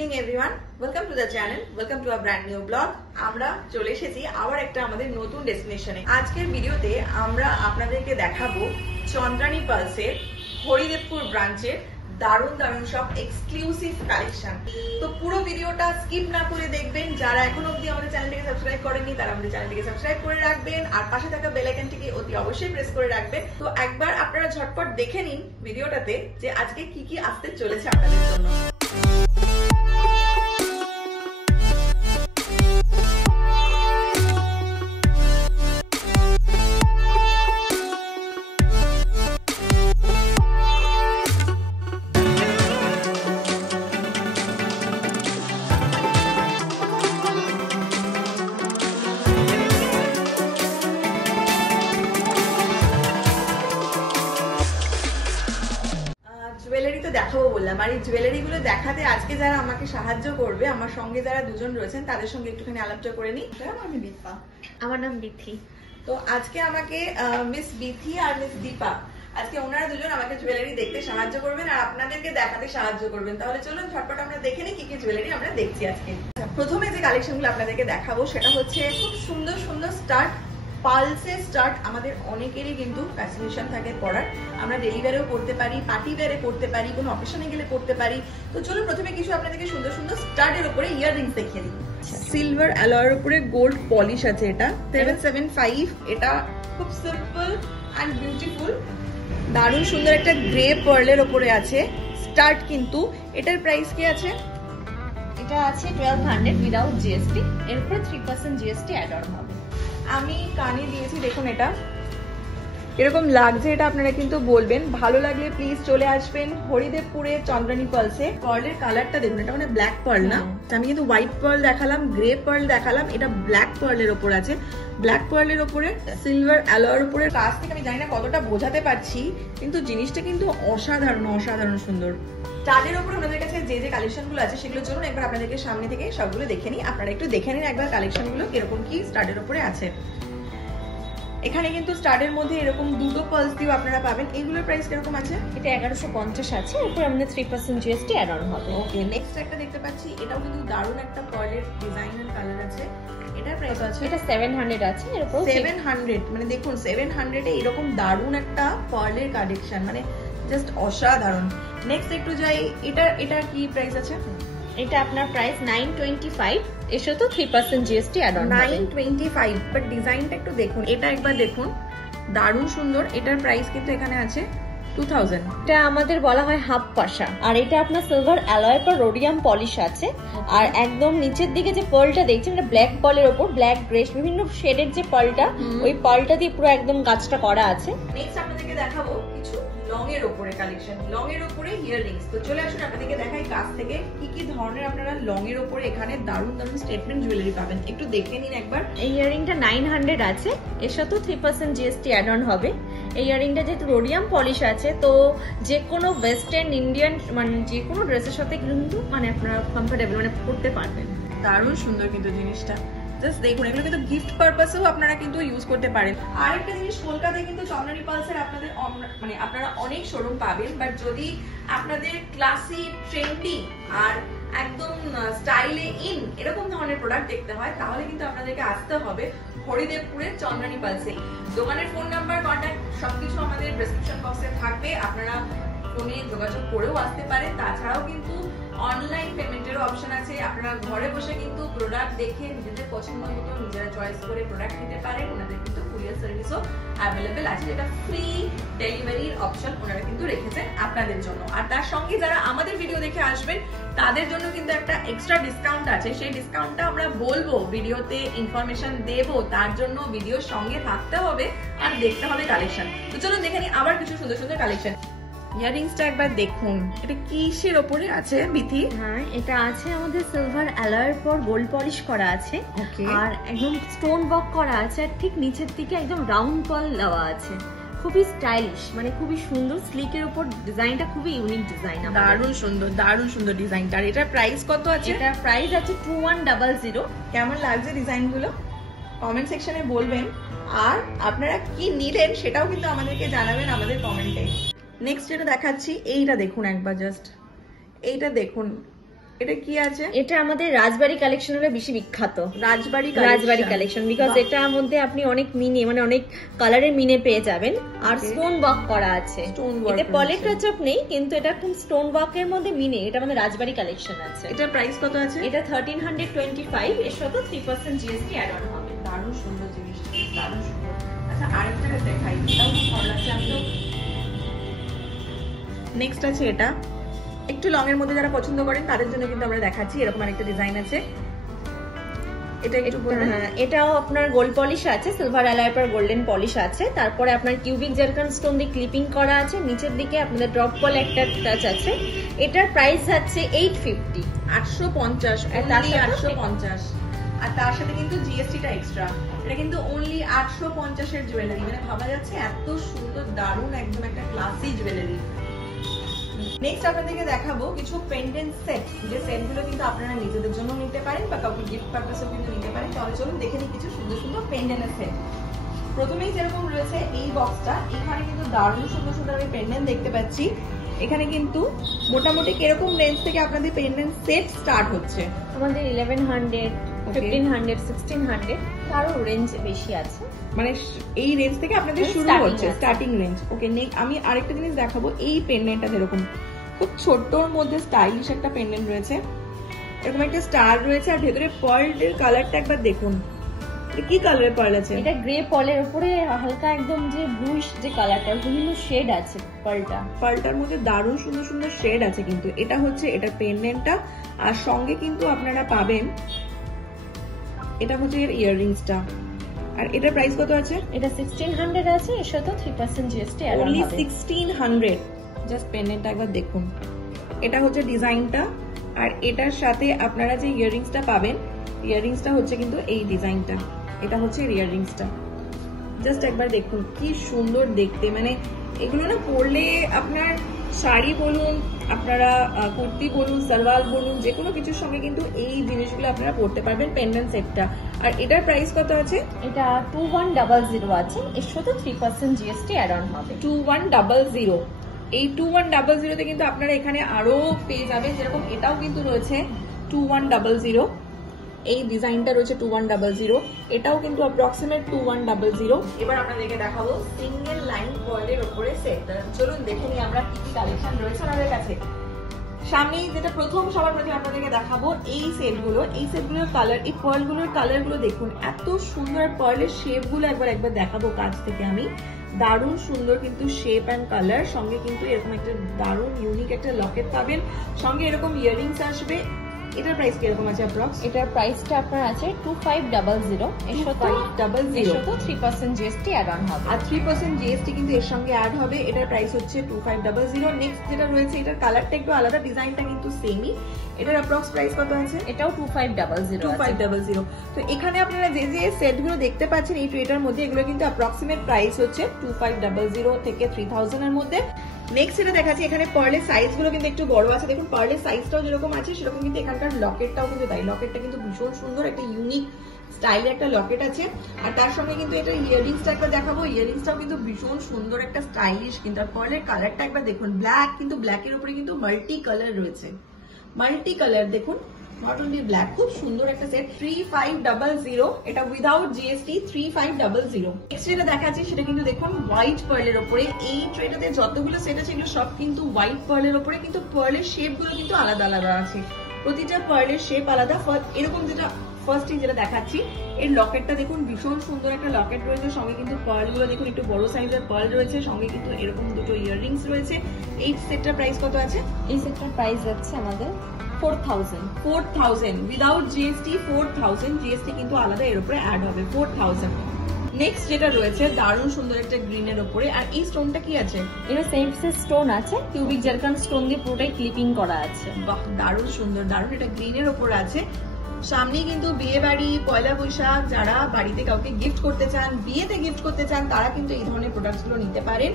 Evening everyone, welcome to the channel, welcome to a brand new blog. আমরা চলে এসেছি আবার একটা আমাদের নতুন ডেস্টিনেশনে। আজকের ভিডিওতে আমরা আপনাদেরকে দেখাবো চন্দ্রানী পালসের হরিদেবপুর ব্রাঞ্চের দারুণ দারুণ সব এক্সক্লুসিভ কালেকশন। তো পুরো ভিডিওটা স্কিপ না করে দেখবেন। যারা এখনো অবধি আমাদের চ্যানেলটিকে সাবস্ক্রাইব করেননি তারা আমাদের চ্যানেলটিকে সাবস্ক্রাইব করে রাখবেন, আর পাশে থাকা বেল আইকনটিকে অতি অবশ্যই প্রেস করে রাখবেন। তো একবার আপনারা ঝটপট দেখে নিন ভিডিওটাতে যে আজকে কি কি আসতে চলেছে আপনাদের জন্য। জুয়েলারি তো দেখাবো বললাম, আর এই জুয়েলারি গুলো দেখাতে আজকে যারা আমাকে সাহায্য করবে, আমার সঙ্গে যারা দুজন রয়েছেন তাদের সঙ্গে একটুখানি আলাপটা করে নিই। আমি দীপা। আমার নাম বিথি। তো আজকে আমাকে মিস বিথি আর মিস দীপা, আজকে ওনারা দুজন আমাকে জুয়েলারি দেখতে সাহায্য করবেন আর আপনাদেরকে দেখাতে সাহায্য করবেন। তাহলে চলুন ঝটপট আমরা দেখে নিই কি কি জুয়েলারি আমরা দেখছি আজকে। প্রথমে যে কালেকশন গুলো আপনাদেরকে দেখাবো সেটা হচ্ছে খুব সুন্দর সুন্দর স্টার্ট, পালসের স্টার্ট। আমাদের অনেকেরই কিন্তু ফ্যাসিনেশন থাকে পরার, আমরা ডেলি ওয়্যারেও পড়তে পারি, পার্টি ওয়্যারে পড়তে পারি, কোনো অকেশনে গেলে পড়তে পারি। তো চলুন প্রথমে কিছু আপনাদেরকে সুন্দর সুন্দর স্টার্টের উপরে ইয়াররিংস দেখিয়ে দিই। সিলভার অ্যালয়ের উপরে গোল্ড পলিশ আছে, এটা 775। এটা খুব সিম্পল অ্যান্ড বিউটিফুল, দারুণ সুন্দর একটা গ্রে পার্লের উপরে আছে স্টার্ট। কিন্তু এটার প্রাইস কি আছে? এটা আছে 1200 উইদাউট জিএসটি, এর উপরে 3% জিএসটি অ্যাড অন হবে। আমি কানে দিয়েছি, দেখুন এটা এরকম লাগছে, এটা আপনারা কিন্তু বলবেন। ভালো করে প্লিজ চলে আসবেন হরিদেবপুরে চন্দ্রানী পালসে। পার্লের কালারটা দেখুন, এটা মানে ব্ল্যাক পার্ল না, আমি কিন্তু হোয়াইট পার্ল দেখালাম, গ্রে পার্ল দেখালাম, এটা ব্ল্যাক পার্লের ওপর আছে। ব্ল্যাক পার্লের ওপরে সিলভার অ্যালয়ের উপরে। কাছ থেকে আমি জানি না কতটা বোঝাতে পারছি, কিন্তু জিনিসটা কিন্তু অসাধারণ অসাধারণ সুন্দর। চাঁদের উপরে আমাদের কাছে যে যে কালেকশন গুলো আছে সেগুলো চলুন একবার আপনাদেরকে সামনে থেকে সবগুলো দেখে নিই। আপনারা একটু দেখে নিন একবার কালেকশন গুলো কিরকম কি স্টার্টের উপরে আছে। এখানে কিন্তু স্টার্টের মধ্যে এরকম দুটো পালস দিও আপনারা পাবেন। এগুলোর প্রাইস কিরকম আছে? এটা 1150 আছে, এরপর আমাদের 3% জিএসটি অ্যাড অন হবে। ওকে, নেক্সট একটা দেখতে পাচ্ছি, এটাও কিন্তু দারুণ একটা পার্লের ডিজাইন এন্ড কালার আছে। এটার প্রাইস আছে? এটা 700 আছে, এর উপর 700। মানে দেখুন 700 এ এরকম দারুণ একটা পার্লের কালেকশন, মানে জাস্ট অসাধারণ। নেক্সট একটু যাই, এটা কি প্রাইস আছে? এটা আপনার প্রাইস 925, এর সাথে 3% জিএসটি অ্যাড অন হবে। 925, বাট ডিজাইনটা একটু দেখুন, এটা একবার দেখুন, দারুণ সুন্দর। এটার প্রাইস কিন্তু এখানে আছে 2000। এটা আমাদের বলা হয় হাফ পাশা, আর এটা আপনার সিলভার অ্যালয় পর রোডিয়াম পলিশ আছে। আর একদম নিচের দিকে যে পার্লটা দেখছেন এটা ব্ল্যাক পার্লের উপর ব্ল্যাক গ্রে বিভিন্ন শেডের যে পার্লটা, ওই পার্লটা দিয়ে পুরো একদম কাজটা করা আছে। নেক্সট আপনাদেরকে দেখাবো কিছু লং এর উপরে কালেকশন, লং এর উপরে ইয়াররিংস। তো চলে আসুন আপনাদেরকে দেখাই কাছ থেকে কি কি ধরনের আপনারা লং এর উপরে এখানে দারুণ দারুণ স্টেটমেন্ট জুয়েলারি পাবেন। একটু দেখে নিন একবার। এই ইয়াররিংটা 900 আছে, এর সাথে 3% জিএসটি অ্যাড অন হবে। এই ইয়াররিংটা যেহেতু রোডিয়াম পলিশ আছে, তো যে কোনো ওয়েস্টার্ন ইন্ডিয়ান মানে যে কোনো ড্রেসের সাথে কিন্তু মানে আপনারা কমফোর্টেবল মানে পরতে পারবেন। দারুণ সুন্দর কিন্তু জিনিসটা, জাস্ট দেখুন। এগুলো কিন্তু গিফট পারপাসেও আপনারা কিন্তু ইউজ করতে পারেন। আর একটা জিনিস, কলকাতায় কিন্তু চন্দ্রানী পালসের আপনাদের মানে আপনারা অনেক শোরুম পাবেন, বাট যদি আপনাদের ক্লাসি, ট্রেন্ডি আর একদম স্টাইলে ইন এরকম ধরনের প্রোডাক্ট দেখতে হয়, তাহলে কিন্তু আপনাদেরকে আসতে হবে হরিদেবপুরের চন্দ্রানী পালসে। দোকানের ফোন নাম্বার, কন্ট্যাক্ট সবকিছু আমাদের ডেসক্রিপশন বক্সে থাকবে, আপনারা ফোনে যোগাযোগ করেও আসতে পারেন। তাছাড়াও কিন্তু অনলাইন পেমেন্টেরও অপশন আছে, আপনারা ঘরে বসে কিন্তু প্রোডাক্ট দেখে নিজেদের পছন্দ মতো নিজেরা চয়েস করে প্রোডাক্ট নিতে পারেন। ওনাদের কিন্তু কুরিয়ার সার্ভিসও অ্যাভেলেবেল আছে, যেটা ফ্রি ডেলিভারির অপশন ওনারা কিন্তু রেখেছেন আপনাদের জন্য। আর তার সঙ্গে যারা আমাদের ভিডিও দেখে আসবেন তাদের জন্য কিন্তু একটা এক্সট্রা ডিসকাউন্ট আছে, সেই ডিসকাউন্টটা আমরা বলবো, ভিডিওতে ইনফরমেশন দেবো, তার জন্য ভিডিওর সঙ্গে থাকতে হবে আর দেখতে হবে কালেকশন। তো চলুন দেখে নিই আবার কিছু সুন্দর সুন্দর কালেকশন। ইয়াররিংসটা একবার দেখুন, এটা কিসের উপরে আছে বিথি? হ্যাঁ, এটা আছে আমাদের সিলভার অ্যালয়ের পর গোল্ড পলিশ করা আছে, আর একদম স্টোন ওয়ার্ক করা আছে, আর ঠিক নিচের দিকে একদম রাউন্ড পার্ল দেওয়া আছে। খুবই স্টাইলিশ, মানে খুবই সুন্দর, স্লিকের উপর ডিজাইনটা খুবই ইউনিক ডিজাইন, দারুণ সুন্দর ডিজাইনটা। আর এটার প্রাইস কত আছে? এটার প্রাইস আছে 2100। কেমন লাগছে ডিজাইনগুলো কমেন্ট সেকশনে বলবেন, আর আপনারা কি নিলেন সেটাও কিন্তু আমাদেরকে জানাবেন আমাদের কমেন্টে। নেক্সট যেটা দেখাচ্ছি, এইটা দেখুন একবার, জাস্ট এইটা দেখুন, এটা কি আছে? এটা আমাদের রাজবাড়ি কালেকশনের বেশি বিখ্যাত, রাজবাড়ি কালেকশন, বিকজ এটার মধ্যে আপনি অনেক মিনে মানে অনেক কালারের মিনে পেয়ে যাবেন, আর স্টোন ওয়ার্ক করা আছে। এতে পলিশ টাচ নেই, কিন্তু এটা খুব স্টোন ওয়ার্কের মধ্যে মিনে, এটা আমাদের রাজবাড়ি কালেকশন আছে। এটা প্রাইস কত আছে? এটা 1325, এর সাথে 3% জিএসটি অ্যাড অন হবে। দারুণ সুন্দর জিনিসটা, দারুণ সুন্দর। আচ্ছা আরেকটা দেখাই, এটাও খুব ভালো লাগছে। আমি তো নেক্সট আছে এটা, একটু লং এর মধ্যে যারা পছন্দ করেন তাদের জন্য কিন্তু আমরা দেখাচ্ছি। এরকম আরেকটা ডিজাইন আছে, এটা একটু বলবেন? হ্যাঁ, এটাও আপনার গোল্ড পলিশ আছে, সিলভার অ্যালয়ের পর গোল্ডেন পলিশ আছে, তারপরে আপনার কিউবিক জারকান স্টোন দিয়ে ক্লিপিং করা আছে, নিচের দিকে আপনাদের ড্রপ পল একটা টাচ আছে। এটার প্রাইস আছে 850, 850, only 850, আর তার সাথে কিন্তু জিএসটিটা এক্সট্রা। এটা কিন্তু অনলি 850 এর জুয়েলারি, মানে ভাবা যাচ্ছে এত সুন্দর, দারুণ, একদম একটা ক্লাসি জুয়েলারি। নেক্সট আপনাদেরকে দেখাবো কিছু পেন্ডেন্ট সেট, যে সেট গুলো কিন্তু আপনারা নিজেদের জন্য নিতে পারেন বা কাউকে গিফট পারপাসেও কিন্তু নিতে পারেন। তাহলে চলুন দেখে নিই কিছু সুন্দর সুন্দর পেন্ডেন্টের সেট। প্রথমেই যেরকম রয়েছে এই বক্সটা, এখানে কিন্তু দারুণ সুন্দর সুন্দর আমি পেন্ডেন্ট দেখতে পাচ্ছি। এখানে কিন্তু মোটামুটি কিরকম রেঞ্জ থেকে আপনাদের পেন্ডেন্ট সেট স্টার্ট হচ্ছে? আমাদের 1100, 1500, 1600, তারও রেঞ্জ বেশি আছে, মানে এই রেঞ্জ থেকে আপনাদের শুরু হচ্ছে, স্টার্টিং রেঞ্জ। ওকে, আমি আরেকটা জিনিস দেখাবো। এই পেন্ডেন্টটা যেরকম খুব ছোট্টর মধ্যে স্টাইলিশ একটা পেন্ডেন্ট রয়েছে, এরকম একটা স্টার রয়েছে, আর ভেতরে পার্লের কালারটা একবার দেখুন। এটা কি কালারের পার্ল আছে? এটা গ্রে পার্লের উপরে হালকা একদম যে ব্লুইশ যে কালারটা, বিভিন্ন শেড আছে পার্লটার মধ্যে দারুণ সুন্দর সুন্দর শেড আছে। কিন্তু এটা হচ্ছে এটা পেন্ডেন্টটা, আর সঙ্গে কিন্তু আপনারা পাবেন এটা হচ্ছে এর ইয়াররিংসটা। আর এটার প্রাইস কত আছে? এটা 1600 আছে, এর সাথে 3% জিএসটি অ্যাড অনলি 1600। জাস্ট পেন্ডেন্টটা একবার দেখুন, এটা হচ্ছে ডিজাইনটা, আর এটার সাথে আপনারা যে ইয়াররিংসটা পাবেন, ইয়াররিংসটা হচ্ছে কিন্তু এই ডিজাইনটা, এটা হচ্ছে ইয়াররিংসটা। জাস্ট একবার দেখুন কি সুন্দর দেখতে, মানে এগুলো না পরলে আপনার শাড়ি বলুন, আপনারা কুর্তি বলুন, সালোয়ার বলুন, যে কোনো কিছুর সঙ্গে কিন্তু এই জিনিসগুলো আপনারা পরতে পারবেন, পেন্ডেন্ট সেটটা। আর এটার প্রাইস কত আছে? এটা 2100 আছে, এর সাথে 3% জিএসটি অ্যাড অন হবে। 2100। এই 2100 তে কিন্তু আপনারা এখানে আরো পেয়ে যাবেন, যেরকম এটাও কিন্তু রয়েছে 2100। এই ডিজাইনটা রয়েছে 2100, এটাও কিন্তু অ্যাপ্রক্সিমেট 2100। এবার আপনাদেরকে দেখাবো সিঙ্গেল লাইন পার্লের উপরে সেট। চলুন দেখে নিই আমরা কি কি কালেকশন রয়েছে আমাদের কাছে। সামনেই যেটা সবার প্রথমে আপনাদেরকে দেখাবো এই সেটগুলো। এই সেটগুলোর কালার, এই পার্লগুলোর কালারগুলো দেখুন, এত সুন্দর। পার্লের শেপগুলো একবার দেখাবো কাছ থেকে আমি। দারুণ সুন্দর কিন্তু শেপ অ্যান্ড কালার, সঙ্গে কিন্তু এরকম একটা দারুণ ইউনিক একটা লকেট পাবেন, সঙ্গে এরকম ইয়াররিংস আসবে। এটার প্রাইস কিরকম আছে অ্যাপ্রক্স? এটার প্রাইসটা আপনার আছে 2500, এর সাথে 3% জিএসটি অ্যাড অন হবে, আর 3% জিএসটি কিন্তু এর সঙ্গে অ্যাড হবে। এটার প্রাইস হচ্ছে 2500। নেক্সট যেটা রয়েছে, এটার কালারটা একটু আলাদা, ডিজাইনটা কিন্তু সেমই। এটার অ্যাপ্রক্স প্রাইস কত আছে? এটাও 2500। তো এখানে আপনারা যে যে সেটগুলো দেখতে পাচ্ছেন এই ট্রেটার মধ্যে, এগুলো কিন্তু অ্যাপ্রক্সিমেট প্রাইস হচ্ছে 2500 থেকে 3000 এর মধ্যে। নেক্সট যেটা দেখাচ্ছি, এখানে পার্লের সাইজ গুলো কিন্তু একটু বড় আছে। দেখুন পার্লের সাইজটাও যেরকম আছে সেরকম কিন্তু এখানকার লকেটটাও কিন্তু তাই। লকেটটা কিন্তু ভীষণ সুন্দর, একটা ইউনিক স্টাইলের একটা লকেট আছে। আর তার সঙ্গে কিন্তু এটা ইয়াররিংসটা একবার দেখাবো। ইয়াররিংসটাও কিন্তু ভীষণ সুন্দর, একটা স্টাইলিশ কিন্তু। আর পার্লের কালারটা একবার দেখুন, ব্ল্যাক, কিন্তু ব্ল্যাকের উপরে কিন্তু মাল্টি কালার রয়েছে, মাল্টি কালার দেখুন, নট অনলি ব্ল্যাক। খুব সুন্দর একটা সেট, 3500। এটা উইদাউট জিএসটি 3500। নেক্সট যেটা দেখাচ্ছি সেটা কিন্তু দেখুন হোয়াইট পার্লের উপরে। এই ট্রেটাতে যতগুলো সেট আছে এগুলো সব কিন্তু হোয়াইট পার্লের উপরে, কিন্তু পার্লের শেপ গুলো কিন্তু আলাদা আলাদা আছে, প্রতিটা পার্লের শেপ আলাদা। এরকম যেটা ফার্স্টে যেটা দেখাচ্ছি, এর লকেটটা দেখুন, ভীষণ সুন্দর একটা লকেট রয়েছে, সঙ্গে কিন্তু পার্ল গুলো দেখুন একটু বড় সাইজের পার্ল রয়েছে, সঙ্গে কিন্তু এরকম দুটো ইয়াররিংস রয়েছে। এই সেটটার প্রাইস কত আছে? এই সেটটার প্রাইস যাচ্ছে আমাদের 4000 উইদাউট জিএসটি 4000। জিএসটি কিন্তু আলাদা এর উপরে অ্যাড হবে, 4000। নেক্সট যেটা রয়েছে দারুণ সুন্দর একটা গ্রিনের উপরে, আর এই স্টোনটা কি আছে? এটা সেলফ স্টোন আছে, কিউবিক জারকান স্টোন দিয়ে পুরোটাই ক্লিপিং করা আছে। বাহ, দারুণ সুন্দর, দারুণ। এটা গ্রিনের উপর আছে। সামনেই কিন্তু বিয়ে বাড়ি, পয়লা বৈশাখ, যারা বাড়িতে কাউকে গিফট করতে চান, বিয়েতে গিফট করতে চান, তারা কিন্তু এই ধরনের প্রোডাক্টস গুলো নিতে পারেন।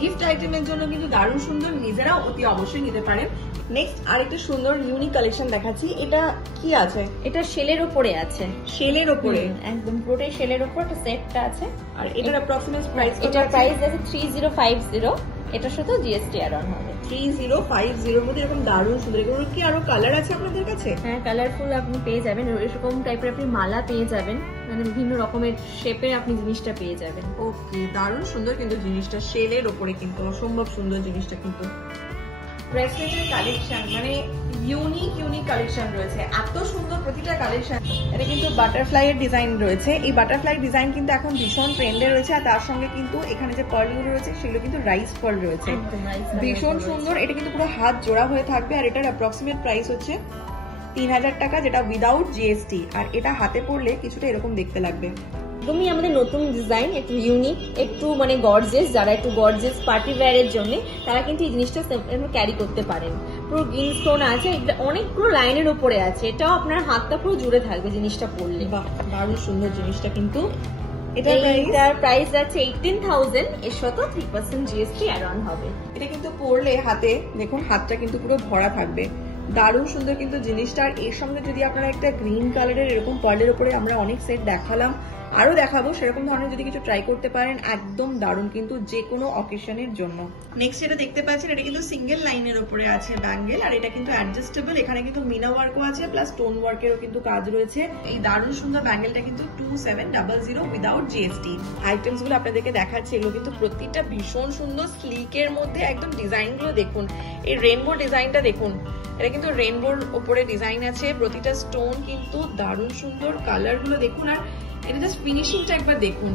গিফট আইটেমের জন্য কিন্তু দারুণ সুন্দর, নিজেরাও অতি অবশ্যই নিতে পারেন। নেক্সট আরেকটা সুন্দর ইউনিক কালেকশন দেখাচ্ছি। এটা কি আছে? এটা শেলের উপরে আছে, শেলের উপরে একদম পুরোটাই শেলের উপর একটা সেটটা আছে। আর এটার অ্যাপ্রক্সিমেট প্রাইস? এটার প্রাইস আছে 3050। এটার সাথেও জিএসটি অ্যাড অন হবে। 3050 মধ্যে এরকম দারুণ সুন্দর। এগুলো কি আরো কালার আছে আপনাদের কাছে? হ্যাঁ, কালারফুল আপনি পেয়ে যাবেন, এরকম টাইপের আপনি মালা পেয়ে যাবেন, মানে বিভিন্ন রকমের শেপে আপনি জিনিসটা পেয়ে যাবেন। ওকে, দারুণ সুন্দর কিন্তু জিনিসটা, শেলের ওপরে কিন্তু অসম্ভব সুন্দর জিনিসটা কিন্তু। ব্রেসলেটের কালেকশন মানে ইউনিক কালেকশন রয়েছে, এত সুন্দর প্রতিটা কালেকশন। এটা কিন্তু বাটারফ্লাই এর ডিজাইন রয়েছে, এই বাটারফ্লাই ডিজাইন কিন্তু এখন ভীষণ ট্রেন্ডে রয়েছে। আর তার সঙ্গে কিন্তু এখানে যে পার্লগুলো রয়েছে সেগুলো কিন্তু রাইস পার্ল রয়েছে, ভীষণ সুন্দর। এটা কিন্তু পুরো হাত জোড়া হয়ে থাকবে। আর এটার অ্যাপ্রক্সিমেট প্রাইস হচ্ছে 3000 টাকা, যেটা উইদাউট জিএসটি। আর এটা হাতে পড়লে কিছুটা এরকম দেখতে লাগবে। একদমই আমাদের নতুন ডিজাইন, একটু ইউনিক, একটু মানে গর্জিয়াস। যারা একটু গর্জিয়াস পার্টি ওয়্যারের জন্য তারা কিন্তু এই জিনিসটা ক্যারি করতে পারেন। পুরো গ্রিন স্টোন আছে, এটা অনেকগুলো লাইনের উপরে আছে, এটাও আপনার হাতটা পুরো জুড়ে থাকবে জিনিসটা পরলে। বাহ, দারুণ সুন্দর জিনিসটা কিন্তু। এটার প্রাইস যাচ্ছে 18,000, এর সাথে 3% জিএসটি অ্যাড অন হবে। এটা কিন্তু পরলে হাতে দেখুন, হাতটা কিন্তু পুরো ভরা থাকবে, দারুণ সুন্দর কিন্তু জিনিসটা। আর এর সঙ্গে যদি আপনারা একটা গ্রিন কালারের এরকম পার্লের উপরে আমরা অনেক সেট দেখালাম, আরো দেখাবো, সেরকম ধরনের যদি কিছু ট্রাই করতে পারেন একদম দারুণ কিন্তু যে কোনো অকেশনের জন্য। নেক্সট যেটা দেখতে পাচ্ছেন, এটা কিন্তু সিঙ্গেল লাইনের উপরে আছে ব্যাঙ্গেল, আর এটা কিন্তু অ্যাডজাস্টেবল। এখানে কিন্তু মিনা ওয়ার্কও আছে, প্লাস স্টোন ওয়ার্কেরও কিন্তু কাজ রয়েছে। এই দারুণ সুন্দর ব্যাঙ্গেলটা কিন্তু 2700 উইদাউট জিএসটি। আইটেমস গুলো আপনাদেরকে দেখাচ্ছি, এগুলো কিন্তু প্রতিটা ভীষণ সুন্দর, স্লিকের মধ্যে একদম। ডিজাইন গুলো দেখুন, এই রেনবো ডিজাইনটা দেখুন, এটা কিন্তু রেনবোর উপরে ডিজাইন আছে, প্রতিটা স্টোন কিন্তু দারুণ সুন্দর। কালার গুলো দেখুন, আর এটা জাস্ট ফিনিশিংটা একবার দেখুন,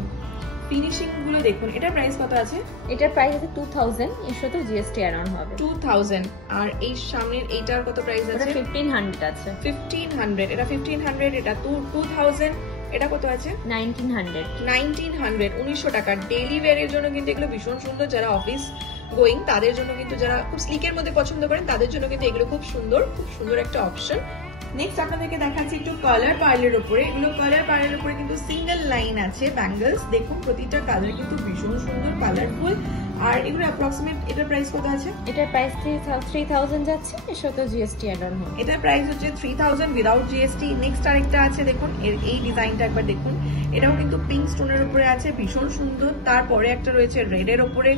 ফিনিশিং গুলো দেখুন। এটার প্রাইস কত আছে? এটার প্রাইস আছে 2000, এর সাথে জিএসটি অ্যাড অন হবে 2000। আর এই সামনের এইটার কত প্রাইস আছে? 1500 আছে। 1500, এটা 1500, এটা 2000, এটা কত আছে? 1900। 1900 টাকা। ডেইলি ওয়্যারের জন্য কিন্তু এগুলো ভীষণ সুন্দর। যারা অফিস গোয়িং তাদের জন্য কিন্তু, যারা খুব স্লিকের মধ্যে পছন্দ করেন তাদের জন্য কিন্তু এগুলো খুব সুন্দর একটা অপশন। নেক্সট আপনাদেরকে দেখাচ্ছি একটু কালার পার্লের উপরে। এগুলো কালার পার্লের উপরে কিন্তু সিঙ্গেল লাইন আছে ব্যাঙ্গলস, দেখুন প্রতিটা কালার কিন্তু ভীষণ সুন্দর, কালারফুল। আর এগুলো অ্যাপ্রক্সিমেট, এটার প্রাইস কত আছে? এটার প্রাইস 3000 যাচ্ছে, এর সাথে জিএসটি অ্যাড অন হবে। এটার প্রাইস হচ্ছে 3000 উইদাউট জিএসটি। নেক্সট আরেকটা আছে দেখুন, এই ডিজাইনটা একবার দেখুন, এটাও কিন্তু পিঙ্ক স্টোনের উপরে আছে, ভীষণ সুন্দর। তারপরে একটা রয়েছে রেডের উপরে,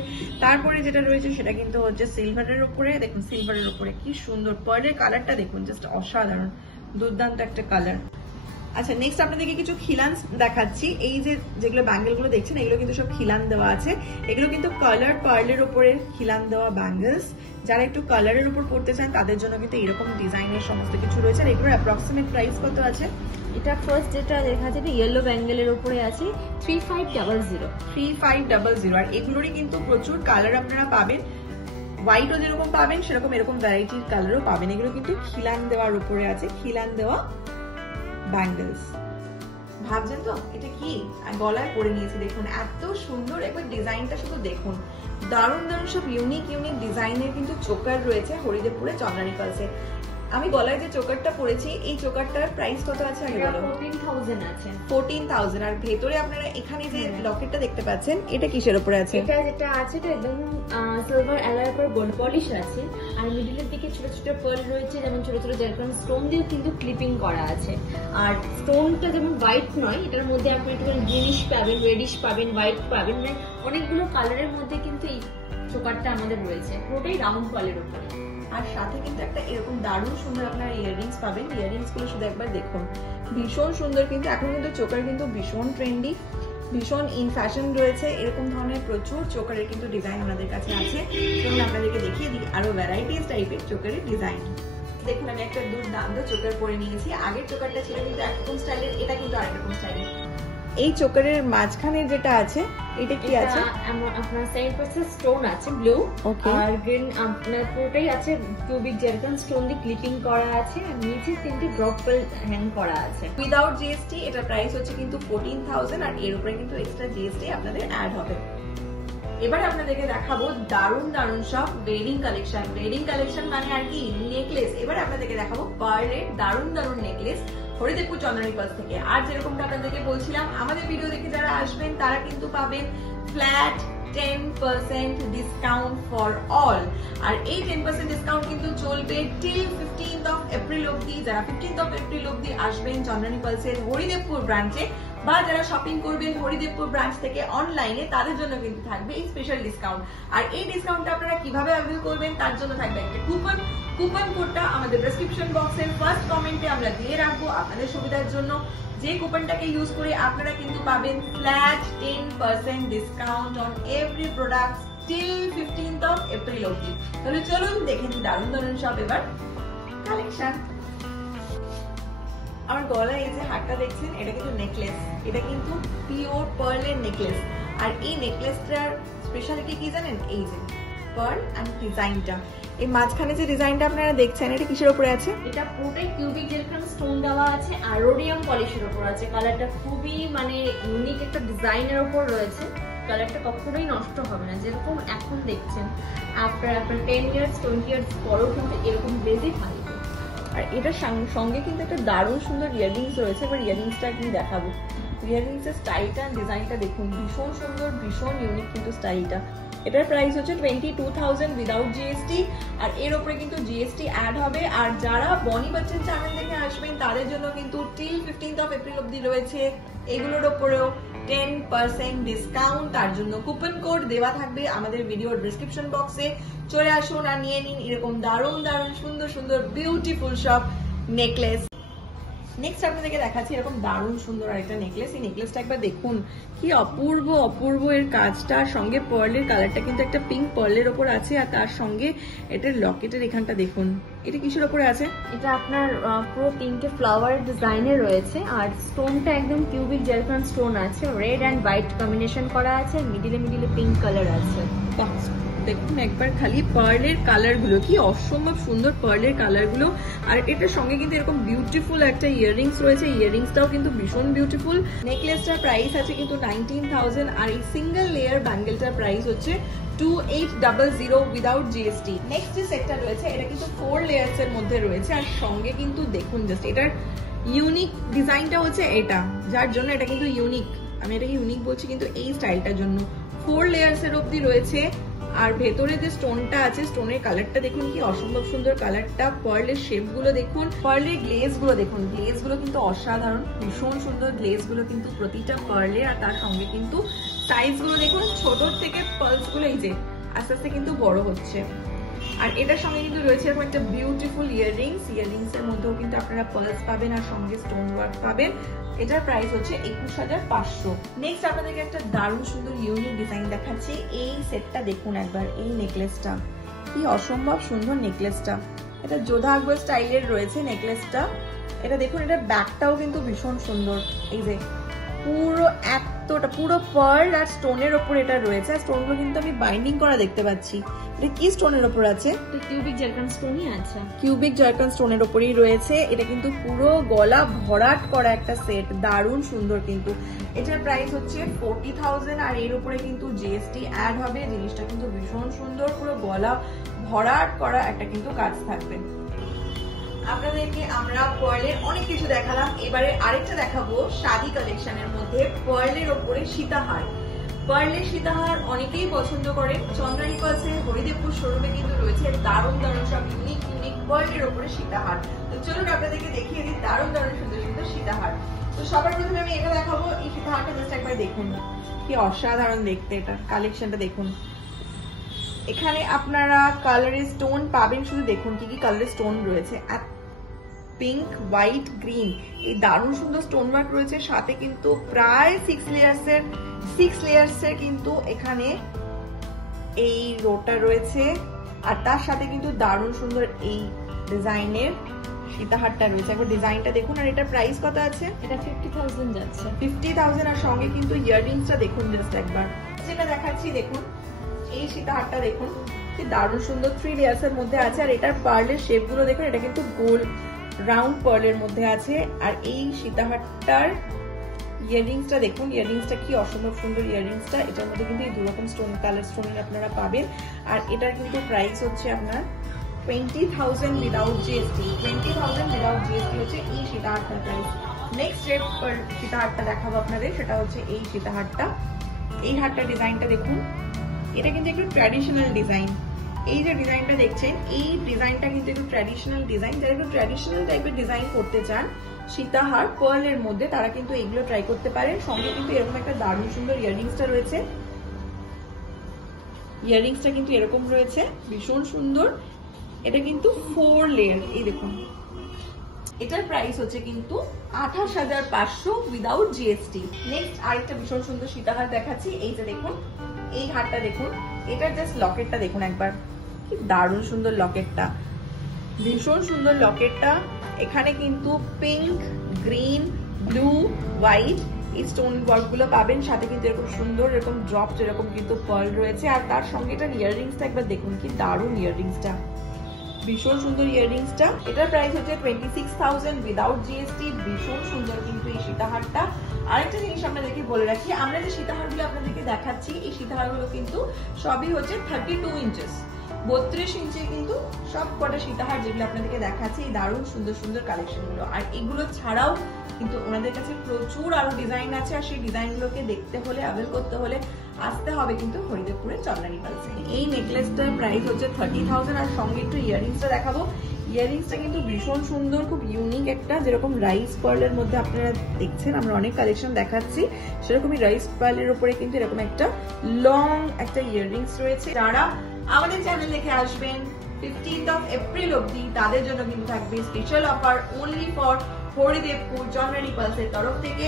তারপরে যেটা রয়েছে সেটা কিন্তু হচ্ছে সিলভারের উপরে। দেখুন সিলভারের উপরে কি সুন্দর, পার্লের কালারটা দেখুন, জাস্ট অসাধারণ, দুর্দান্ত একটা কালার। আচ্ছা, নেক্সট আপনাদেরকে কিছু খিলান দেখাচ্ছি। এই যেগুলো ব্যাঙ্গেল গুলো দেখছেন, এগুলো কিন্তু সব খিলান দেওয়া আছে। এগুলো কিন্তু কালার পার্লের উপরে খিলান দেওয়া ব্যাঙ্গেলস। যারা একটু কালারের উপর পড়তে চান তাদের জন্য কিন্তু এরকম ডিজাইনের সমস্ত কিছু রয়েছে। আর এগুলোর অ্যাপ্রক্সিমেট প্রাইস কত আছে? এটা ফার্স্ট যেটা দেখা যাবে ইয়েলো ব্যাঙ্গেলের উপরে আছে 3500। 3500। আর এগুলোরই কিন্তু প্রচুর কালার আপনারা পাবেন, হোয়াইটও যেরকম পাবেন সেরকম এরকম ভ্যারাইটির কালারও পাবেন। এগুলো কিন্তু খিলান দেওয়ার উপরে আছে, খিলান দেওয়া ব্যাঙ্গেলস। ভাবছেন তো এটা কি? আর গলায় পরে নিয়েছি, দেখুন এত সুন্দর। একবার ডিজাইনটা শুধু দেখুন, দারুণ সব ইউনিক ডিজাইনের কিন্তু চোকার রয়েছে হরিদেবপুরে চন্দ্রানী পালসে। আমি গলায় যে চোকারটা পরেছি, এই চোকারটার প্রাইস কত আছে আগে বলো? 14000 আছে। 14000। আর ভেতরে আপনারা এখানে যে লকেটটা দেখতে পাচ্ছেন, এটা কিসের উপরে আছে? এটা যেটা আছে এটা একদম সিলভার অ্যালয়ের উপর গোল্ড পলিশ আছে। আর মিডলের দিকে ছোট ছোট পার্ল রয়েছে, যেমন ছোট ছোট যেরকম স্টোন দিয়ে কিন্তু ক্লিপিং করা আছে। আর স্টোনটা যেমন হোয়াইট নয়, এটার মধ্যে আপনি একটু গ্রিনিশ পাবেন, রেডিশ পাবেন, হোয়াইট পাবেন, মানে অনেকগুলো কালারের মধ্যে কিন্তু এই চোকারটা আমাদের রয়েছে, পুরোটাই রাউন্ড পার্লের উপরে। আর সাথে কিন্তু একটা এরকম দারুণ সুন্দর আপনারা ইয়াররিংস পাবেন। ইয়াররিংস গুলো শুধু একবার দেখুন, ভীষণ সুন্দর কিন্তু। এখন কিন্তু চোকার কিন্তু ভীষণ ট্রেন্ডি, ভীষণ ইন ফ্যাশন রয়েছে। এরকম ধরনের প্রচুর চোকারের কিন্তু ডিজাইন আমাদের কাছে আছে, যেমন আপনাদেরকে দেখিয়ে দিই আরো ভ্যারাইটিস টাইপের চোকারের ডিজাইন। দেখুন আমি একটা দুর্দান্ত চোকার পরে নিয়েছি। আগের চোকারটা ছিল কিন্তু একরকম স্টাইলের, এটা কিন্তু আরেকরকম স্টাইলের। এই চোকারের মাঝখানে যেটা আছে, এটা কি আছে? আপনার সাইড পাশে স্টোন আছে ব্লু, আর গ্রিন আপনার পুরোটাই আছে কিউবিক যেরকম স্টোন দিয়ে ক্লিপিং করা আছে। আর নিচে তিনটে ড্রপ পেল হ্যাং করা আছে উইদাউট জিএসটি। এটার প্রাইস হচ্ছে কিন্তু 14000, আর এর উপরে কিন্তু এক্সট্রা জিএসটি আপনাদের অ্যাড হবে। এবার আপনাদেরকে দেখাবো দারুণ সব ওয়েডিং কালেকশন। ওয়েডিং কালেকশন মানে আর কি নেকলেস। এবার আপনাদেরকে দেখাবো পার্লের দারুণ নেকলেস হরিদেবপুর চন্দ্রানী পালস থেকে। আর যেরকমটা আপনাদেরকে বলছিলাম, আমাদের ভিডিও দেখে যারা আসবেন তারা কিন্তু পাবেন ফ্ল্যাট 10% ডিসকাউন্ট ফর অল। আর এই 10% ডিসকাউন্ট কিন্তু চলবে টিল 15th of April অব্দি। যারা 15th of April অব্দি আসবেন চন্দ্রানী পালসের হরিদেবপুর ব্রাঞ্চে, বা যারা শপিং করবেন হরিদেবপুর ব্রাঞ্চ থেকে অনলাইনে, তাদের জন্য কিন্তু থাকবে এই স্পেশাল ডিসকাউন্ট। আর এই ডিসকাউন্টটা আপনারা কিভাবে অ্যাভেল করবেন তার জন্য থাকবে একটা কুপন কোডটা আমাদের ডেসক্রিপশন বক্সের ফার্স্ট কমেন্টে আমরা দিয়ে রাখবো আপনাদের সুবিধার জন্য। যে কুপনটাকে ইউজ করে আপনারা কিন্তু পাবেন flat 10% discount on every product till 15th of April অবধি। তাহলে চলুন দেখে নিই দারুণ দারুণ সব এবার কালেকশন। আমার গলায় এই যে হারটা দেখছেন, এটা কিন্তু নেকলেস, এটা কিন্তু পিওর পার্লের নেকলেস। আর এই নেকলেসটার স্পেশালিটি কি জানেন? এই যে পার্ল এন্ড ডিজাইনটা, এই মাঝখানে যে ডিজাইনটা আপনারা দেখছেন, এটা কিসের উপরে আছে? এটা পুরোটাই কিউবিক জেরকন স্টোন দেওয়া আছে আর রোডিয়াম পলিশের উপর আছে। কালারটা খুবই মানে ইউনিক একটা ডিজাইনের উপর রয়েছে। কালারটা কখনোই নষ্ট হবে না, যেরকম এখন দেখছেন আফটার 10 ইয়ার্স 20 ইয়ার্স পরেও কিন্তু এরকম বেজই থাকবে। আর এটার সঙ্গে কিন্তু একটা দারুণ সুন্দর ইয়াররিংস রয়েছে। এবার ইয়াররিংসটা আমি দেখাবো। ইয়াররিংসের স্টাইলটা ডিজাইনটা দেখুন, ভীষণ সুন্দর, ভীষণ ইউনিক কিন্তু স্টাইলটা। এটার প্রাইস হচ্ছে 22,000 উইদাউট জিএসটি। আর এর উপরে কিন্তু জিএসটি অ্যাড হবে। আর যারা বনি বচ্চন চ্যানেল থেকে আসবেন তাদের জন্য কিন্তু টিল 15th of April অবধি রয়েছে এগুলোর উপরেও 10% ডিসকাউন্ট। তার জন্য কুপন কোড দেওয়া থাকবে আমাদের ভিডিওর ডেসক্রিপশন বক্সে। চলে আসুন আর নিয়ে নিন এরকম দারুণ দারুণ সুন্দর সুন্দর বিউটিফুল সব নেকলেস। নেক্সট আপনাদেরকে দেখাচ্ছি এরকম দারুণ সুন্দর আরেকটা নেকলেস। এই নেকলেসটা একবার দেখুন, কি অপূর্ব অপূর্ব এর কাজটা। সঙ্গে পার্লের কালারটা কিন্তু একটা পিঙ্ক পার্লের ওপর আছে। আর তার সঙ্গে এটার লকেটের এখানটা দেখুন, এটা কিসের ওপরে আছে? এটা আপনার পুরো 3টে ফ্লাওয়ার ডিজাইনে রয়েছে। আর স্টোনটা একদম কিউবিক জেরকন স্টোন আছে, রেড অ্যান্ড হোয়াইট কম্বিনেশন করা আছে। মিডিলে পিঙ্ক কালার আছে। দেখুন একবার খালি পার্লের কালার গুলো, কি অসম্ভব সুন্দর পার্লের কালার গুলো। আর এটার সঙ্গে কিন্তু এরকম বিউটিফুল একটা ইয়াররিংস রয়েছে, ইয়াররিংসটাও কিন্তু ভীষণ বিউটিফুল। নেকলেসটার প্রাইস আছে কিন্তু 19,000। আর এই সিঙ্গেল লেয়ার ব্যাঙ্গেলটার প্রাইস হচ্ছে 2800 উইদাউট জিএসটি। নেক্সট যে সেটটা রয়েছে এটা কিন্তু 4 লেয়ার্স এর মধ্যে রয়েছে। আর সঙ্গে কিন্তু দেখুন জাস্ট এটার ইউনিক ডিজাইনটা হচ্ছে এটা, যার জন্য এটা কিন্তু ইউনিক। আমি এটাকে ইউনিক বলছি কিন্তু এই স্টাইলটার জন্য। 4 লেয়ার্স এর অবধি রয়েছে। আর ভেতরে যে স্টোনটা আছে, স্টোনের কালারটা দেখুন, কি অসম্ভব সুন্দর কালারটা। পার্লের শেপ গুলো দেখুন, পার্লের গ্লেজ গুলো দেখুন, গ্লেজ গুলো কিন্তু অসাধারণ, ভীষণ সুন্দর গ্লেজ গুলো কিন্তু প্রতিটা পার্লে। আর তার সঙ্গে কিন্তু সাইজ গুলো দেখুন, ছোট থেকে পার্লস গুলো এই যে আস্তে আস্তে কিন্তু বড় হচ্ছে। আর এটার সঙ্গে কিন্তু রয়েছে এরকম একটা বিউটিফুল ইয়াররিংস। ইয়াররিংস এর মধ্যেও কিন্তু আপনারা পার্লস পাবেন আর সঙ্গে স্টোন ওয়ার্ক পাবেন। এটার প্রাইস হচ্ছে 21,500। নেক্সট আপনাদেরকে একটা দারুণ সুন্দর ইউনিক ডিজাইন দেখাচ্ছি। এই সেটটা দেখুন একবার, এই নেকলেসটা কি অসম্ভব সুন্দর নেকলেসটা। এটা যোধা আকবর স্টাইলের রয়েছে নেকলেসটা। এটা দেখুন, এটার ব্যাকটাও কিন্তু ভীষণ সুন্দর। এই যে পুরো এতটা পুরো পার্ল আর স্টোনের ওপর এটা রয়েছে। আর স্টোনগুলো কিন্তু আমি বাইন্ডিং করা দেখতে পাচ্ছি। এটা কি স্টোনের ওপর আছে? কিউবিক জেরকন স্টোনই আছে, কিউবিক জেরকন স্টোনের ওপরেই রয়েছে। এটা কিন্তু পুরো গলা ভরাট করা একটা সেট, দারুণ সুন্দর কিন্তু। এটার প্রাইস হচ্ছে 40,000। আর এর উপরে কিন্তু জিএসটি অ্যাড হবে। জিনিসটা কিন্তু ভীষণ সুন্দর, পুরো গলা ভরাট করা একটা কিন্তু কাজ থাকবে। আপনাদেরকে আমরা পার্লের অনেক কিছু দেখালাম, এবারে আরেকটা দেখাবো শাদি কালেকশনের মধ্যে পার্লের ওপরে সীতাহার। পার্লের সীতাহার অনেকেই পছন্দ করেন। চন্দ্রানী পালসের হরিদেবপুর শোরুমে কিন্তু রয়েছে দারুণ দারুণ সব ইউনিক ইউনিক পার্লের ওপরে সীতাহার। তো চলুন আপনাদেরকে দেখিয়ে দিই দারুণ দারুণ সুন্দর সুন্দর সীতাহার। তো সবার প্রথমে আমি এটা দেখাবো। এই সীতাহারটা জাস্ট একবার দেখুন, কি অসাধারণ দেখতে। এটা কালেকশনটা দেখুন, এখানে আপনারা কালারের স্টোন পাবেন। শুধু দেখুন কি কি কালারের স্টোন রয়েছে, পিঙ্ক, হোয়াইট, গ্রিন, এই দারুণ সুন্দর স্টোন ওয়ার্ক রয়েছে। সাথে কিন্তু প্রায় 6 লেয়ার্সের কিন্তু এখানে এই রোটা রয়েছে। আর তার সাথে কিন্তু দারুণ সুন্দর এই ডিজাইনের সীতাহারটা রয়েছে। একবার ডিজাইনটা দেখুন। আর এটার প্রাইস কত আছে? এটা 50,000 যাচ্ছে। 50,000। আর সঙ্গে কিন্তু ইয়াররিংসটা দেখুন জাস্ট একবার, যেটা দেখাচ্ছি দেখুন। এই সীতাহারটা দেখুন, কি দারুণ সুন্দর 3 লেয়ার্সের মধ্যে আছে। আর এটার পার্লের শেপ গুলো দেখুন, এটা কিন্তু গোল রাউন্ড পার্লের মধ্যে আছে। আর এই সীতাহারটার ইয়াররিংসটা দেখুন, ইয়াররিংসটা কি অসম্ভব সুন্দর ইয়াররিংসটা। এটার মধ্যে কিন্তু এই দুরকম স্টোন, কালার স্টোনের আপনারা পাবেন। আর এটার কিন্তু প্রাইস হচ্ছে আপনার 20,000 উইদাউট জিএসটি। 20,000 উইদাউট জিএসটি হচ্ছে এই সীতাহারটার প্রাইস। নেক্সট যে সীতাহারটা দেখাবো আপনাদের, সেটা হচ্ছে এই সীতাহারটা। এই হারটার ডিজাইনটা দেখুন, এটা কিন্তু একটু ট্র্যাডিশনাল ডিজাইন। এই যে ডিজাইনটা দেখছেন, এই ডিজাইনটা কিন্তু একটু ট্র্যাডিশনাল ডিজাইন। যারা একটু ট্র্যাডিশনাল টাইপের ডিজাইন করতে চান সীতাহার পার্লের মধ্যে, তারা কিন্তু এগুলো ট্রাই করতে পারেন। সঙ্গে কিন্তু এরকম একটা দারুণ সুন্দর ইয়াররিংসটা রয়েছে। ইয়াররিংসটা কিন্তু এরকম রয়েছে, ভীষণ সুন্দর। এটা কিন্তু 4 লেয়ার, এই দেখুন। এটার প্রাইস হচ্ছে কিন্তু 28,500 উইদাউট জিএসটি। নেক্সট আরেকটা ভীষণ সুন্দর সীতাহার দেখাচ্ছি। এই যে দেখুন, এই হারটা দেখুন, এটার জাস্ট লকেটটা দেখুন একবার, কি দারুণ সুন্দর লকেটটা, ভীষণ সুন্দর লকেটটা। এখানে কিন্তু পিঙ্ক, গ্রিন, ব্লু, হোয়াইট এই স্টোন ওয়ার্ক গুলো পাবেন। সাথে কিন্তু এরকম সুন্দর এরকম ড্রপ যেরকম কিন্তু পার্ল রয়েছে। আর তার সঙ্গে এটার ইয়াররিংসটা একবার দেখুন, কি দারুণ ইয়াররিংসটা, ভীষণ সুন্দর ইয়াররিংসটা। এটার প্রাইস হচ্ছে 26,000 উইদাউট জিএসটি। ভীষণ সুন্দর কিন্তু এই সীতাহারটা। আরেকটা জিনিস আপনাদেরকে বলে রাখি, আমরা যে সীতাহারগুলো আপনাদেরকে দেখাচ্ছি, এই সীতাহারগুলো কিন্তু সবই হচ্ছে 32 ইঞ্চেস, 32 ইঞ্চি কিন্তু সব কটা সীতাহার যেগুলো আপনাদেরকে দেখাচ্ছি, এই দারুণ সুন্দর সুন্দর কালেকশন গুলো। আর এগুলো ছাড়াও কিন্তু ওনাদের কাছে প্রচুর আরো ডিজাইন আছে। আর সেই ডিজাইন গুলোকে দেখতে হলে, অ্যাভেল করতে হলে আসতে হবে কিন্তু হরিদেবপুরের চন্দ্রানী পালসে। এই নেকলেসটার প্রাইস হচ্ছে 30,000। আর সঙ্গে একটু ইয়াররিংসটা দেখাবো। ইয়াররিংসটা কিন্তু ভীষণ সুন্দর, খুব ইউনিক একটা, যেরকম রাইস পার্লের মধ্যে আপনারা দেখছেন আমরা অনেক কালেকশন দেখাচ্ছি, সেরকমই রাইস পার্লের উপরে কিন্তু এরকম একটা লং একটা ইয়াররিংস রয়েছে। যারা আমাদের চ্যানেল দেখে আসবেন 15th এপ্রিল অবধি, তাদের জন্য কিন্তু থাকবে special offer only for Haridevpur Chandrani পালসের তরফ থেকে।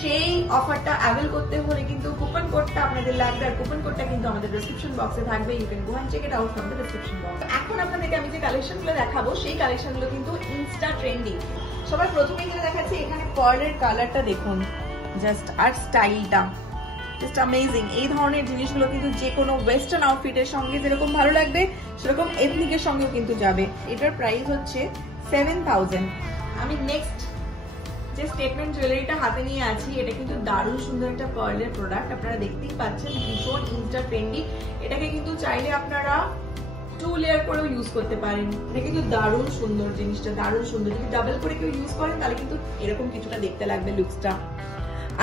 সেই অফারটা অ্যাভেল করতে হলে কিন্তু কুপন কোডটা আপনাদের লাগবে। আর কুপন কোডটা কিন্তু আমাদের ডেসক্রিপশন বক্সে থাকবে। You can go and check it out from the description box. এখন আপনাদেরকে আমি যে কালেকশনগুলো দেখাবো, সেই কালেকশনগুলো কিন্তু ইনস্টা ট্রেন্ডিং। সবার প্রথমে যেটা দেখাচ্ছি, এখানে পার্লের কালারটা দেখুন জাস্ট, আর স্টাইলটা জাস্ট অ্যামেজিং। এই ধরনের জিনিসগুলো কিন্তু যে কোনো ওয়েস্টার্ন আউটফিটের সঙ্গে যেরকম ভালো লাগবে, সেরকম এথনিকের সঙ্গেও কিন্তু যাবে। এটার প্রাইস হচ্ছে 7,000। আমি নেক্সট যে স্টেটমেন্ট জুয়েলারিটা হাতে নিয়ে আছি, এটা কিন্তু দারুণ সুন্দর একটা পার্লের প্রোডাক্ট, আপনারা দেখতেই পাচ্ছেন, ভীষণ ইনস্টা ট্রেন্ডি। এটাকে কিন্তু চাইলে আপনারা 2 লেয়ার করেও ইউজ করতে পারেন। এটা কিন্তু দারুণ সুন্দর জিনিসটা, দারুণ সুন্দর। যদি ডাবল করে কেউ ইউজ করেন তাহলে কিন্তু এরকম কিছুটা দেখতে লাগবে লুকসটা।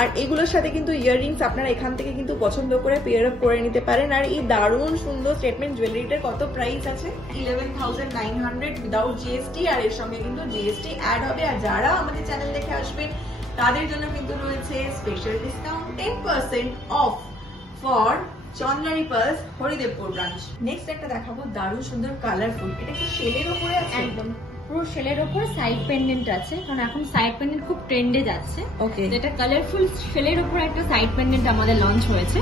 আর এগুলোর সাথে কিন্তু ইয়াররিংস আপনারা এখান থেকে কিন্তু পছন্দ করে পেয়ার আপ করে নিতে পারেন। আর এই দারুণ সুন্দর স্টেটমেন্ট জুয়েলারিটার কত প্রাইস আছে? 11,900 উইদাউট জিএসটি। আর এর সঙ্গে কিন্তু জিএসটি অ্যাড হবে। আর যারা আমাদের চ্যানেল দেখে আসবেন তাদের জন্য কিন্তু রয়েছে special discount 10% off for Chandrani Pearls Haridevpur branch. Next একটা দেখাবো দারুণ সুন্দর কালারফুল, এটা কি শেলের উপরে আছে? একদম পুরো শেলের উপর সাইড পেন্ডেন্ট আছে, কারণ এখন সাইড পেন্ডেন্ট খুব ট্রেন্ডে যাচ্ছে। ওকে, যেটা কালারফুল শেলের উপর একটা সাইড পেন্ডেন্ট আমাদের লঞ্চ হয়েছে।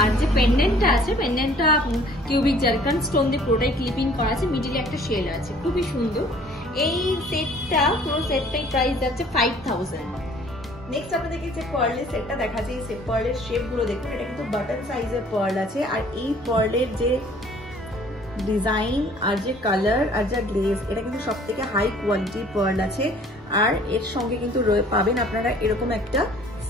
আর যে পেন্ডেন্টটা আছে, পেন্ডেন্টটা কিউবিক জারকান স্টোন দিয়ে পুরোটাই ক্লিপিং করা আছে, মিডিলে একটা শেল আছে, খুবই সুন্দর। এই সেটটা, পুরো সেটটাই প্রাইস যাচ্ছে 5,000। নেক্সট আপনাদেরকে যে পার্লের সেটটা দেখাচ্ছি, এই পার্লের শেপ গুলো দেখুন, এটা কিন্তু বাটন সাইজের পার্ল আছে। আর এই পার্লের যে ডিজাইন আর যে কালার আর যা গ্লেজ, এটা কিন্তু সব থেকে হাই কোয়ালিটির পার্ল আছে। আর এর সঙ্গে কিন্তু পাবেন আপনারা এরকম একটা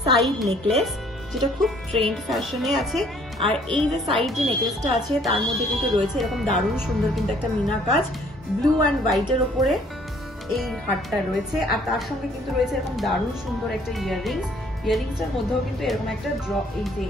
সাইড নেকলেস, যেটা খুব ট্রেন্ড ফ্যাশনে আছে। আর এই যে সাইড যে নেকলেসটা আছে, তার মধ্যে কিন্তু রয়েছে এরকম দারুণ সুন্দর কিন্তু একটা মিনা কাজ, ব্লু অ্যান্ড হোয়াইটের ওপরে এই হারটা রয়েছে। আর তার সঙ্গে কিন্তু রয়েছে এরকম দারুণ সুন্দর একটা ইয়াররিংস। ইয়াররিংসের মধ্যেও কিন্তু এরকম একটা ড্রপ, এই যে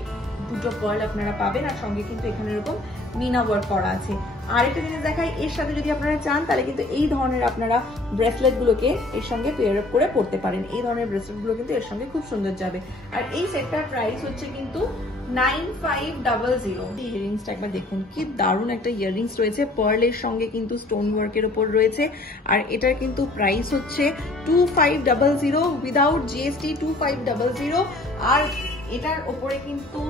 দুটো পার্ল আপনারা পাবেন। আর সঙ্গে কিন্তু এখানে এরকম মিনা ওয়ার্ক করা আছে। আর একটা জিনিস দেখাই, এর সাথে যদি আপনারা চান তাহলে কিন্তু এই ধরনের আপনারা ব্রেসলেট গুলোকে এর সঙ্গে পেয়ার আপ করে পড়তে পারেন। এই ধরনের ব্রেসলেট গুলো কিন্তু এর সঙ্গে খুব সুন্দর যাবে। আর এই সেটটার প্রাইস হচ্ছে কিন্তু 9,500। ইয়াররিংসটা একবার দেখুন, কি দারুণ একটা ইয়াররিংস রয়েছে, পার্লের সঙ্গে কিন্তু স্টোন ওয়ার্কের উপর রয়েছে। আর এটার কিন্তু প্রাইস হচ্ছে 2,500 উইদাউট জিএসটি, 2,500। আর এটার উপরে কিন্তু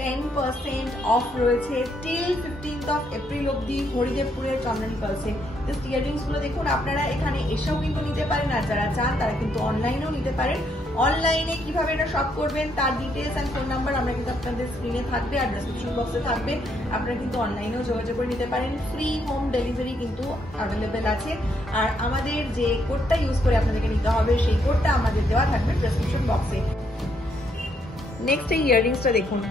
10% অফ রয়েছে টিল 15th এপ্রিল অবধি হরিদেবপুরের চন্দ্রানী পালসে। জাস্ট ইয়াররিংস গুলো দেখুন, আপনারা এখানে এসেও কিন্তু নিতে পারেন। আর যারা চান তারা কিন্তু অনলাইনেও নিতে পারেন। অনলাইনে কিভাবে এটা শপ করবেন তার ডিটেলস এন্ড ফোন নাম্বার আমরা কিন্তু আপনাদের স্ক্রিনে থাকবে আর ডেসক্রিপশন বক্সে থাকবে। আপনারা কিন্তু অনলাইনেও যোগাযোগ করে নিতে পারেন। ফ্রি হোম ডেলিভারি কিন্তু অ্যাভেলেবেল আছে। আর আমাদের যে কোডটা ইউজ করে আপনাদেরকে নিতে হবে, সেই কোডটা আমাদের দেওয়া থাকবে ডেসক্রিপশন বক্সে। নেক্সট এই ইয়াররিংসটা দেখুন,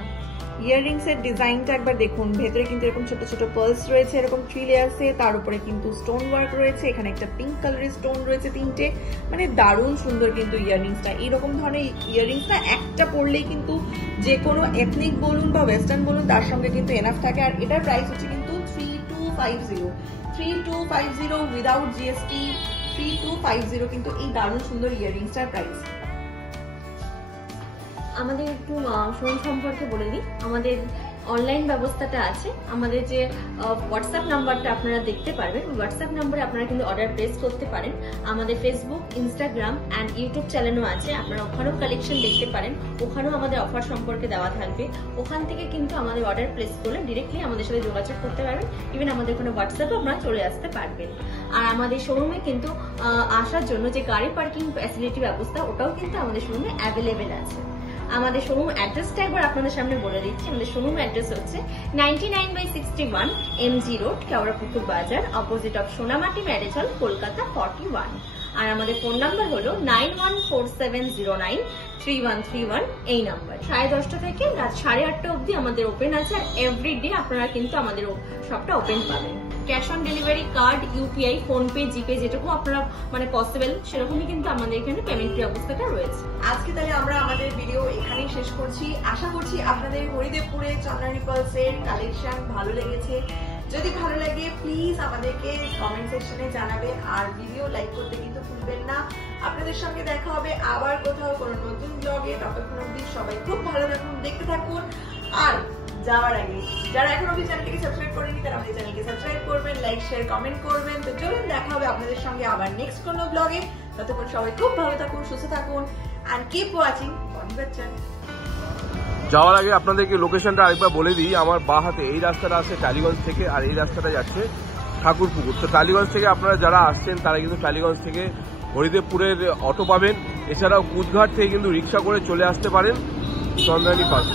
ইয়াররিংস এর ডিজাইনটা একবার দেখুন। ভেতরে কিন্তু এরকম ছোট ছোট পার্লস রয়েছে, এরকম 3 লেয়ার্সে। তার উপরে কিন্তু স্টোন ওয়ার্ক রয়েছে। এখানে একটা পিঙ্ক কালারের স্টোন রয়েছে 3টে, মানে দারুণ সুন্দর কিন্তু ইয়াররিংসটা। এইরকম ধরনের ইয়াররিংসটা একটা পরলেই কিন্তু যে কোনো এথনিক বলুন বা ওয়েস্টার্ন বলুন, তার সঙ্গে কিন্তু এনাফ থাকে। আর এটার প্রাইস হচ্ছে কিন্তু 3,250 উইদাউট জিএসটি। 3250 কিন্তু এই দারুণ সুন্দর ইয়াররিংসটার প্রাইস। আমাদের একটু শোরুম সম্পর্কে বলে দিই। আমাদের অনলাইন ব্যবস্থাটা আছে। আমাদের যে হোয়াটসঅ্যাপ নাম্বারটা আপনারা দেখতে পারবেন, হোয়াটসঅ্যাপ নাম্বারে আপনারা কিন্তু অর্ডার প্লেস করতে পারেন। আমাদের ফেসবুক, ইনস্টাগ্রাম অ্যান্ড ইউটিউব চ্যানেলও আছে, আপনারা ওখানেও কালেকশন দেখতে পারেন, ওখানেও আমাদের অফার সম্পর্কে দেওয়া থাকবে। ওখান থেকে কিন্তু আমাদের অর্ডার প্লেস করলে ডিরেক্টলি আমাদের সাথে যোগাযোগ করতে পারবেন। ইভেন আমাদের ওখানে হোয়াটসঅ্যাপে আপনারা চলে আসতে পারবেন। আর আমাদের শোরুমে কিন্তু আসার জন্য যে গাড়ি পার্কিং ফ্যাসিলিটি ব্যবস্থা, ওটাও কিন্তু আমাদের শোরুমে অ্যাভেলেবেল আছে। আমাদের শোরুম অ্যাড্রেসটা একবার আপনাদের সামনে বলে দিচ্ছি। আমাদের শোরুম অ্যাড্রেস হচ্ছে 99/61 MG রোড, কেওড়াপুকুর বাজার, opposite of সোনামাটি marriage hall, Kolkata 41। আর আমাদের ফোন নাম্বার হলো 9147093131, এই নাম্বার। 10:30 থেকে রাত 8:30 অবধি আমাদের ওপেন আছে। আর এভরিডে আপনারা কিন্তু আমাদের শপটা ওপেন পাবেন। Cash on delivery, card, UPI, PhonePe, GPay যেটুকু আপনারা মানে পসিবল সেরকমই কিন্তু আমাদের এখানে পেমেন্ট ব্যবস্থাটা রয়েছে। আজকে তাহলে আমরা আমাদের ভিডিও এখানেই শেষ করছি। আশা করছি আপনাদের হরিদেবপুরে চন্দনা নিপলসের কালেকশন ভালো লেগেছে। যদি ভালো লাগে প্লিজ আমাদেরকে কমেন্ট সেকশনে জানাবেন, আর ভিডিও লাইক করতে কিন্তু ভুলবেন না। আপনাদের সঙ্গে দেখা হবে আবার কোথাও কোনো নতুন ব্লগে। ততক্ষণ অবধি সবাই খুব ভালো থাকুন, দেখতে থাকুন। আর যাওয়ার আগে যারা এখন অবধি চ্যানেলটিকে সাবস্ক্রাইব করেনি তারা আমাদের চ্যানেলকে সাবস্ক্রাইব করবেন, লাইক, শেয়ার, কমেন্ট করবেন। তো চলুন দেখা হবে আপনাদের সঙ্গে আবার নেক্সট কোনো ব্লগে। ততক্ষণ সবাই খুব ভালো থাকুন, সুস্থ থাকুন, and keep watching Bonnie Channel। যাওয়ার আগে আপনাদেরকে লোকেশনটা আরেকবার বলে দিই। আমার বাঁ হাতে এই রাস্তাটা আসছে টালিগঞ্জ থেকে, আর এই রাস্তাটা যাচ্ছে ঠাকুরপুকুর। তো টালিগঞ্জ থেকে আপনারা যারা আসছেন তারা কিন্তু টালিগঞ্জ থেকে হরিদেবপুরের অটো পাবেন। এছাড়াও কুচঘাট থেকে কিন্তু রিক্সা করে চলে আসতে পারেন চন্দ্রানী পার্ক।